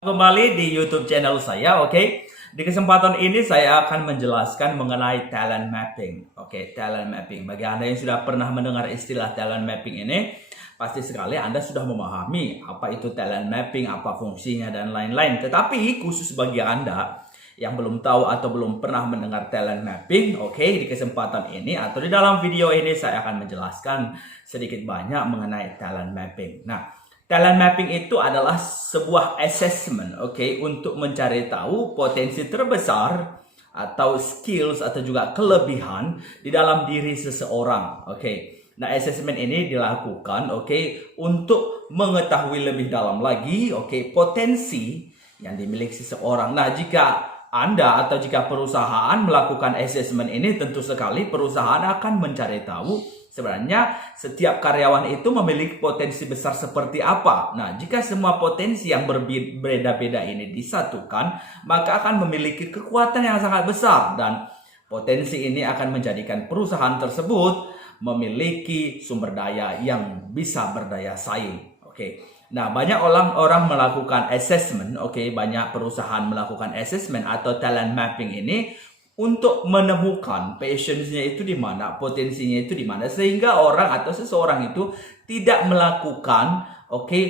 Kembali di YouTube channel saya, oke. Di kesempatan ini saya akan menjelaskan mengenai talent mapping. Oke, talent mapping. Bagi Anda yang sudah pernah mendengar istilah talent mapping ini, pasti sekali Anda sudah memahami apa itu talent mapping, apa fungsinya dan lain-lain. Tetapi khusus bagi Anda yang belum tahu atau belum pernah mendengar talent mapping, oke, di kesempatan ini atau di dalam video ini saya akan menjelaskan sedikit banyak mengenai talent mapping. Nah, talent mapping itu adalah sebuah assessment, oke, untuk mencari tahu potensi terbesar atau skills atau juga kelebihan di dalam diri seseorang, oke. Nah, assessment ini dilakukan, oke, untuk mengetahui lebih dalam lagi, oke, potensi yang dimiliki seseorang. Nah, jika Anda atau jika perusahaan melakukan assessment ini, tentu sekali perusahaan akan mencari tahu sebenarnya setiap karyawan itu memiliki potensi besar seperti apa. Nah, jika semua potensi yang berbeda-beda ini disatukan, maka akan memiliki kekuatan yang sangat besar. Dan potensi ini akan menjadikan perusahaan tersebut memiliki sumber daya yang bisa berdaya saing. Oke. Nah, banyak orang melakukan assessment, oke, banyak perusahaan melakukan assessment atau talent mapping ini untuk menemukan passionnya itu di mana, potensinya itu di mana, sehingga orang atau seseorang itu tidak melakukan, oke,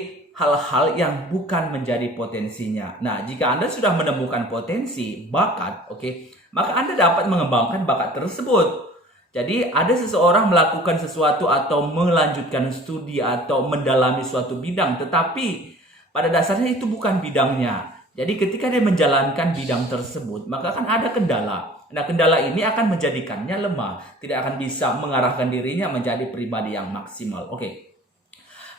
hal-hal yang bukan menjadi potensinya. Nah, jika Anda sudah menemukan potensi, bakat, oke, maka Anda dapat mengembangkan bakat tersebut. Jadi ada seseorang melakukan sesuatu atau melanjutkan studi atau mendalami suatu bidang, tetapi pada dasarnya itu bukan bidangnya. Jadi ketika dia menjalankan bidang tersebut, maka akan ada kendala. Nah, kendala ini akan menjadikannya lemah, tidak akan bisa mengarahkan dirinya menjadi pribadi yang maksimal. Oke.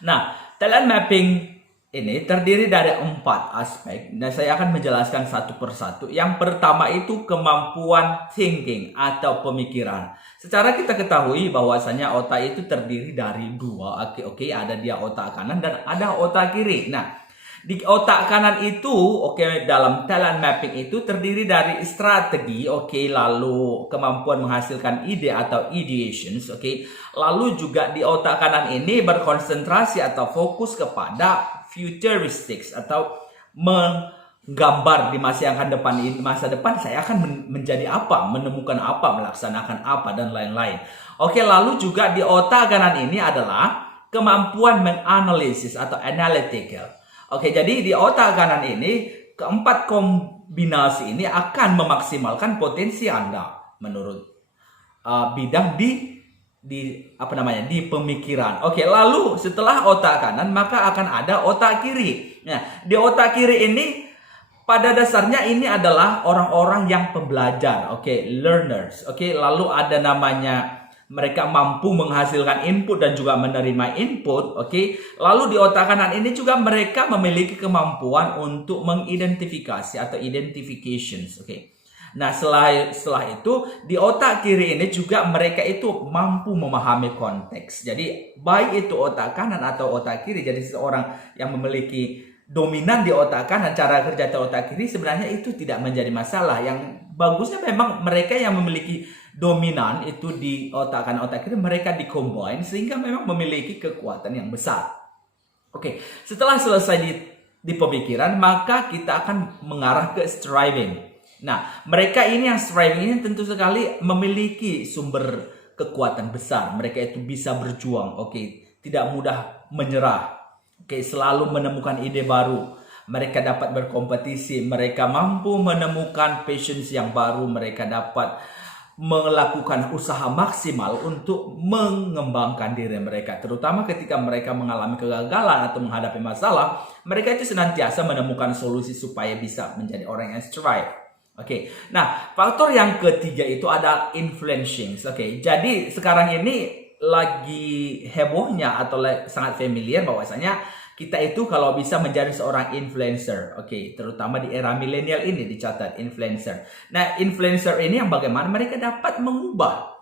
Nah, talent mapping ini terdiri dari 4 aspek. Nah, saya akan menjelaskan satu persatu. Yang pertama itu kemampuan thinking atau pemikiran. Secara kita ketahui bahwasanya otak itu terdiri dari 2. Oke, ada dia otak kanan dan ada otak kiri. Nah, di otak kanan itu, oke, dalam talent mapping itu terdiri dari strategi, oke, lalu kemampuan menghasilkan ide atau ideations, oke. Lalu juga di otak kanan ini berkonsentrasi atau fokus kepada futuristics atau menggambar di masa yang akan depan ini, masa depan saya akan menjadi apa, menemukan apa, melaksanakan apa dan lain-lain. Oke, lalu juga di otak kanan ini adalah kemampuan menganalisis atau analytical. Oke, jadi di otak kanan ini keempat kombinasi ini akan memaksimalkan potensi Anda menurut bidang di pemikiran. Oke, lalu setelah otak kanan maka akan ada otak kiri. Nah, di otak kiri ini pada dasarnya ini adalah orang-orang yang pembelajar, oke, learners. Oke, lalu ada namanya mereka mampu menghasilkan input dan juga menerima input, oke. Lalu di otak kanan ini juga mereka memiliki kemampuan untuk mengidentifikasi atau identifications, oke. Nah, setelah itu di otak kiri ini juga mereka itu mampu memahami konteks. Jadi baik itu otak kanan atau otak kiri, jadi seorang yang memiliki dominan di otak kanan, cara kerja otak kiri sebenarnya itu tidak menjadi masalah. Yang bagusnya memang mereka yang memiliki dominan itu di otak kanan otak kiri mereka dikombine sehingga memang memiliki kekuatan yang besar. Oke, setelah selesai di pemikiran maka kita akan mengarah ke striving. Nah, mereka ini yang striving ini tentu sekali memiliki sumber kekuatan besar. Mereka itu bisa berjuang, oke, tidak mudah menyerah. Oke, selalu menemukan ide baru. Mereka dapat berkompetisi, mereka mampu menemukan passions yang baru, mereka dapat melakukan usaha maksimal untuk mengembangkan diri mereka. Terutama ketika mereka mengalami kegagalan atau menghadapi masalah, mereka itu senantiasa menemukan solusi supaya bisa menjadi orang yang strive. Oke, nah faktor yang ketiga itu ada influencing. Oke, jadi sekarang ini lagi hebohnya atau sangat familiar bahwasanya kita itu kalau bisa menjadi seorang influencer, oke, terutama di era milenial ini dicatat influencer. Nah, influencer ini yang bagaimana mereka dapat mengubah.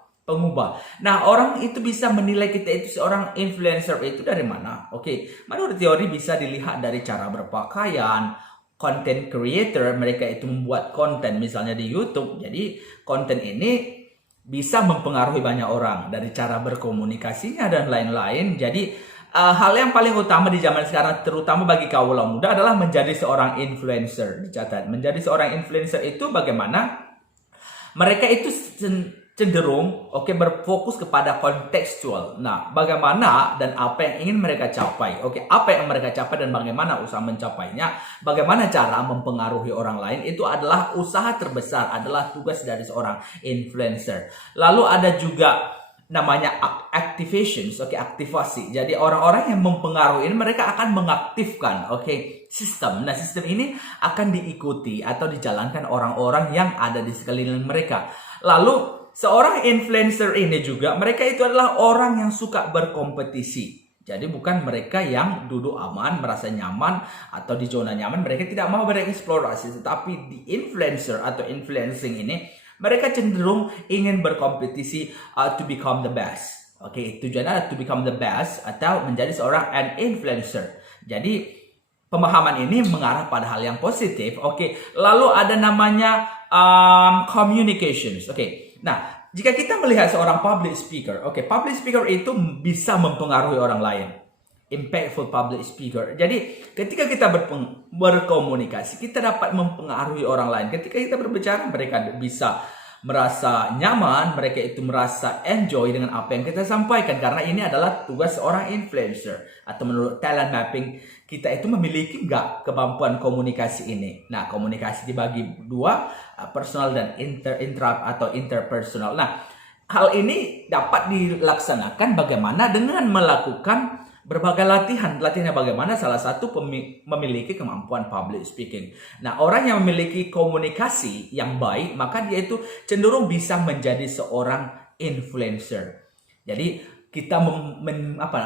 Nah, orang itu bisa menilai kita itu seorang influencer itu dari mana? Oke, menurut teori bisa dilihat dari cara berpakaian, content creator, mereka itu membuat konten misalnya di YouTube. Jadi, konten ini bisa mempengaruhi banyak orang dari cara berkomunikasinya dan lain-lain. Jadi hal yang paling utama di zaman sekarang, terutama bagi kaula muda, adalah menjadi seorang influencer. Dicatat, menjadi seorang influencer itu bagaimana mereka itu cenderung berfokus kepada kontekstual. Nah, bagaimana dan apa yang ingin mereka capai. Apa yang mereka capai dan bagaimana usaha mencapainya, bagaimana cara mempengaruhi orang lain, itu adalah usaha terbesar, adalah tugas dari seorang influencer. Lalu ada juga namanya activations, aktivasi. Jadi orang-orang yang mempengaruhi ini, mereka akan mengaktifkan sistem. Nah, sistem ini akan diikuti atau dijalankan orang-orang yang ada di sekeliling mereka. Lalu seorang influencer ini juga, mereka itu adalah orang yang suka berkompetisi. Jadi bukan mereka yang duduk aman, merasa nyaman, atau di zona nyaman, mereka tidak mau bereksplorasi. Tetapi di influencer atau influencing ini, mereka cenderung ingin berkompetisi to become the best. Tujuannya to become the best atau menjadi seorang an influencer. Jadi pemahaman ini mengarah pada hal yang positif. Lalu ada namanya communications. Nah, jika kita melihat seorang public speaker, public speaker itu bisa mempengaruhi orang lain. Impactful public speaker. Jadi, ketika kita berkomunikasi, kita dapat mempengaruhi orang lain. Ketika kita berbicara, mereka bisa merasa nyaman, mereka itu merasa enjoy dengan apa yang kita sampaikan, karena ini adalah tugas seorang influencer. Atau menurut talent mapping, kita itu memiliki nggak kemampuan komunikasi ini. Nah, komunikasi dibagi dua, personal dan interpersonal. Nah, hal ini dapat dilaksanakan bagaimana dengan melakukan berbagai latihan. Latihannya bagaimana? Salah satu memiliki kemampuan public speaking. Nah, orang yang memiliki komunikasi yang baik, maka dia itu cenderung bisa menjadi seorang influencer. Jadi kita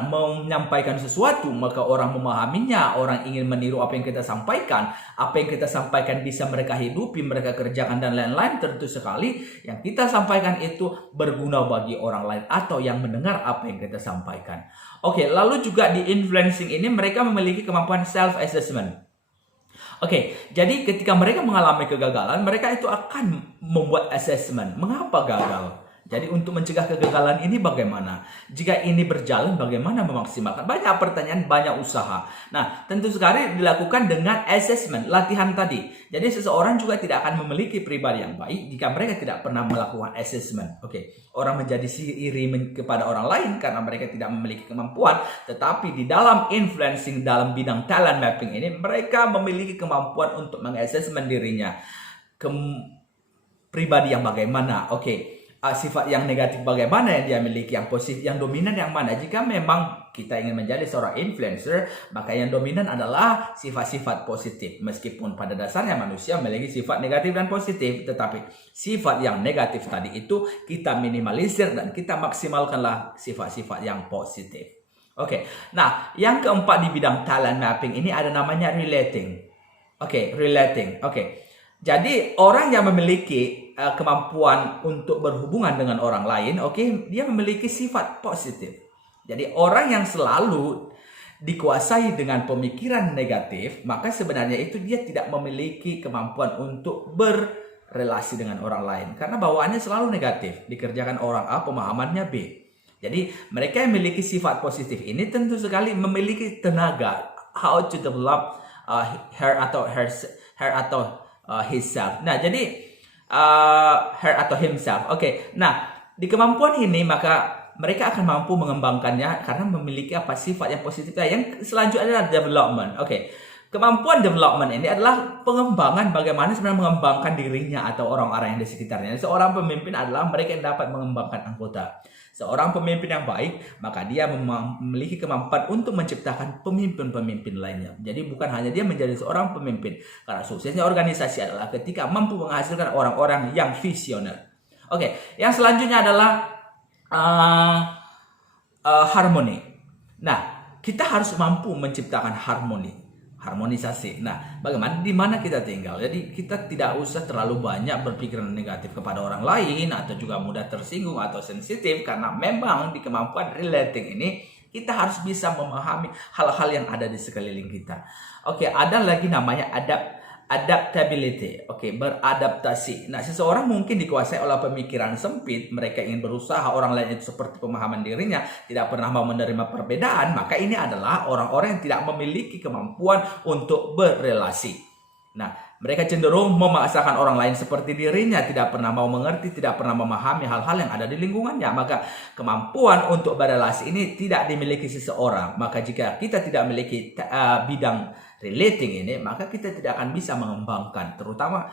menyampaikan sesuatu, maka orang memahaminya, orang ingin meniru apa yang kita sampaikan. Apa yang kita sampaikan bisa mereka hidupi, mereka kerjakan dan lain-lain. Tentu sekali yang kita sampaikan itu berguna bagi orang lain atau yang mendengar apa yang kita sampaikan. Lalu juga di influencing ini mereka memiliki kemampuan self-assessment. Jadi ketika mereka mengalami kegagalan, mereka itu akan membuat assessment. Mengapa gagal? Jadi untuk mencegah kegagalan ini bagaimana? Jika ini berjalan, bagaimana memaksimalkan? Banyak pertanyaan, banyak usaha. Nah, tentu sekali dilakukan dengan assessment, latihan tadi. Jadi seseorang juga tidak akan memiliki pribadi yang baik jika mereka tidak pernah melakukan assessment. Orang menjadi iri kepada orang lain karena mereka tidak memiliki kemampuan. Tetapi di dalam influencing, dalam bidang talent mapping ini, mereka memiliki kemampuan untuk mengassessment dirinya. Pribadi yang bagaimana? Sifat yang negatif bagaimana yang dia miliki, yang positif, yang dominan yang mana. Jika memang kita ingin menjadi seorang influencer, maka yang dominan adalah sifat-sifat positif. Meskipun pada dasarnya manusia memiliki sifat negatif dan positif, tetapi sifat yang negatif tadi itu kita minimalisir dan kita maksimalkanlah sifat-sifat yang positif. Nah, yang keempat di bidang talent mapping ini ada namanya relating. Relating. Jadi orang yang memiliki kemampuan untuk berhubungan dengan orang lain, dia memiliki sifat positif. Jadi orang yang selalu dikuasai dengan pemikiran negatif, maka sebenarnya itu dia tidak memiliki kemampuan untuk berrelasi dengan orang lain. Karena bawaannya selalu negatif, dikerjakan orang A, pemahamannya B. Jadi mereka yang memiliki sifat positif ini tentu sekali memiliki tenaga how to develop her atau himself. Nah, jadi her atau himself. Nah, di kemampuan ini maka mereka akan mampu mengembangkannya karena memiliki sifat yang positif. Yang selanjutnya adalah development. Kemampuan development ini adalah pengembangan bagaimana sebenarnya mengembangkan dirinya atau orang-orang yang di sekitarnya. Seorang pemimpin adalah mereka yang dapat mengembangkan anggota. Seorang pemimpin yang baik, maka dia memiliki kemampuan untuk menciptakan pemimpin-pemimpin lainnya. Jadi bukan hanya dia menjadi seorang pemimpin. Karena suksesnya organisasi adalah ketika mampu menghasilkan orang-orang yang visioner. Yang selanjutnya adalah harmoni. Nah, kita harus mampu menciptakan harmonisasi. Nah, bagaimana di mana kita tinggal? Jadi kita tidak usah terlalu banyak berpikiran negatif kepada orang lain atau juga mudah tersinggung atau sensitif, karena memang di kemampuan relating ini kita harus bisa memahami hal-hal yang ada di sekeliling kita. Ada lagi namanya adaptability, beradaptasi. Nah, seseorang mungkin dikuasai oleh pemikiran sempit, mereka ingin berusaha, orang lain itu seperti pemahaman dirinya, tidak pernah mau menerima perbedaan, maka ini adalah orang-orang yang tidak memiliki kemampuan untuk berelasi. Nah, mereka cenderung memaksakan orang lain seperti dirinya, tidak pernah mau mengerti, tidak pernah memahami hal-hal yang ada di lingkungannya. Maka kemampuan untuk berelasi ini tidak dimiliki seseorang. Maka jika kita tidak memiliki bidang relating ini, maka kita tidak akan bisa mengembangkan terutama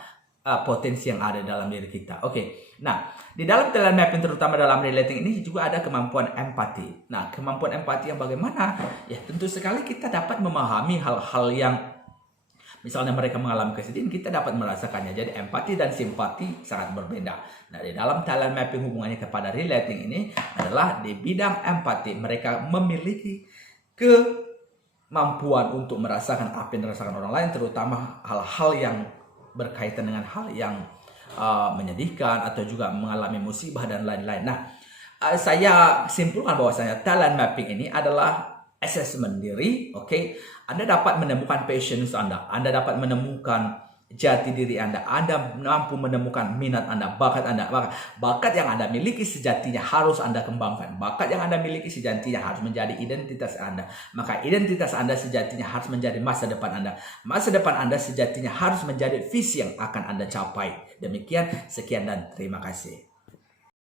potensi yang ada dalam diri kita. Nah, di dalam talent mapping terutama dalam relating ini juga ada kemampuan empati. Nah, kemampuan empati yang bagaimana? Ya, tentu sekali kita dapat memahami hal-hal yang misalnya mereka mengalami kesedihan, kita dapat merasakannya. Jadi empati dan simpati sangat berbeda. Nah, di dalam talent mapping hubungannya kepada relating ini adalah di bidang empati. Mereka memiliki kemampuan untuk merasakan apa yang dirasakan orang lain, terutama hal-hal yang berkaitan dengan hal yang menyedihkan atau juga mengalami musibah dan lain-lain. Nah, saya simpulkan bahwasanya talent mapping ini adalah assessment diri, Anda dapat menemukan passion Anda dapat menemukan jati diri Anda mampu menemukan minat Anda, bakat Anda. Maka bakat yang Anda miliki sejatinya harus Anda kembangkan. Bakat yang Anda miliki sejatinya harus menjadi identitas Anda. Maka identitas Anda sejatinya harus menjadi masa depan Anda. Masa depan Anda sejatinya harus menjadi visi yang akan Anda capai. Demikian, sekian dan terima kasih.